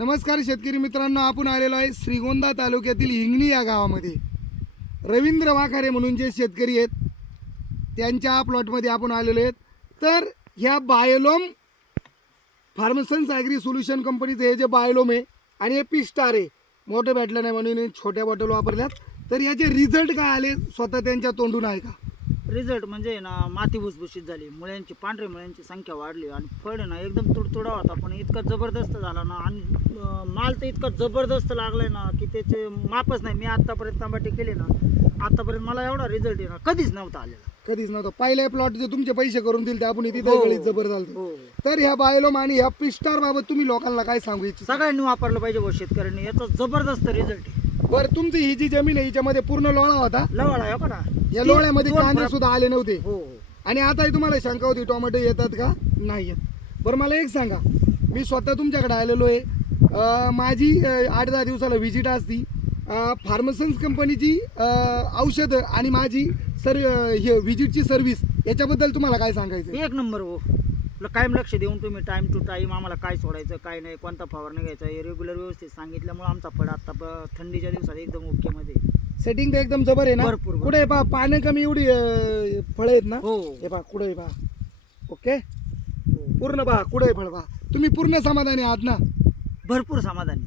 नमस्कार शेतकरी मित्रांनो, आपण आलेलो आहे श्रीगोंदा तालुक्यातील हिंगणी या गावामध्ये. रवींद्र वाखारे म्हणून जे शेतकरी आहेत त्यांच्या प्लॉटमध्ये आपण आलेलो आहेत. तर ह्या बायोलोम फार्मसन्स ॲग्री सोल्युशन कंपनीचं हे जे बायोलोम आहे आणि हे पिस्टार आहे, मोठं भेटलं नाही म्हणून छोट्या बॉटल वापरल्यात. तर याचे रिझल्ट काय आले स्वतः त्यांच्या तोंडून आहे का? रिझल्ट म्हणजे ना माती भुसभुशीत झाली, मुळ्यांची पांढरे मुळ्यांची संख्या वाढली आणि फळ ना एकदम तुडतुडा होता, पण इतका जबरदस्त झाला ना आणि माल तर इतका जबरदस्त लागलाय ना की त्याचे मापच नाही. मी आतापर्यंत टमाटे केले ना, आतापर्यंत मला एवढा रिझल्ट आहे ना कधीच नव्हता आलेला. कधीच नव्हतं. पहिले प्लॉट जे तुमचे पैसे करून दिले ते आपण इथे हो. गळीत जबर झालं. हो, तर ह्या बायोलोम आणि ह्या पिस्टार बाबत तुम्ही लोकांना काय सांगू इच्छिता? सगळ्यांनी वापरलं पाहिजे व शेतकऱ्यांनी, याचा जबरदस्त रिझल्ट आहे. बरं, तुमची ही जी जमीन आहे हिच्यामध्ये पूर्ण लोळा होता, लवाळा आहे का ना, या लोळ्यामध्ये दोन कांदे फरक- सुद्धा आले नव्हते. हो आणि आताही तुम्हाला शंका होती टोमॅटो येतात का नाही येत. बरं, मला एक सांगा, मी स्वतः तुमच्याकडे आलेलो आहे. माझी 8-10 दिवसाला व्हिजिट असती. फार्मसन्स कंपनीची औषधं आणि माझी हे व्हिजिटची सर्व्हिस याच्याबद्दल तुम्हाला काय सांगायचं? एक नंबर हो. कायम लक्ष देऊन तुम्ही टाइम टू टाइम आम्हाला काय सोडायचं काय नाही, कोणता फवारणी घ्यायचा हे रेग्युलर व्यवस्थित सांगितल्यामुळे आमचा फळ आता थंडीच्या दिवसात एकदम ओके मध्ये. सेटिंग तर एकदम जबर आहे ना? भरपूर. कुठे पहा पाणी कमी एवढी फळं आहेत ना? हो हे पहा कुठे पहा. ओके, पूर्ण पहा कुठे फळ पहा. तुम्ही पूर्ण समाधानी आहात ना? भरपूर समाधानी.